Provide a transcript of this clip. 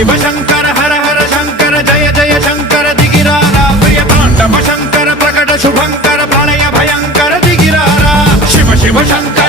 शिव शंकर हर हर शंकर जय जय शंकर दिगिरारा प्रिय तांडव शंकर प्रकट शुभंकर प्रलय भयंकर दिगिरारा शिव शिव शंकर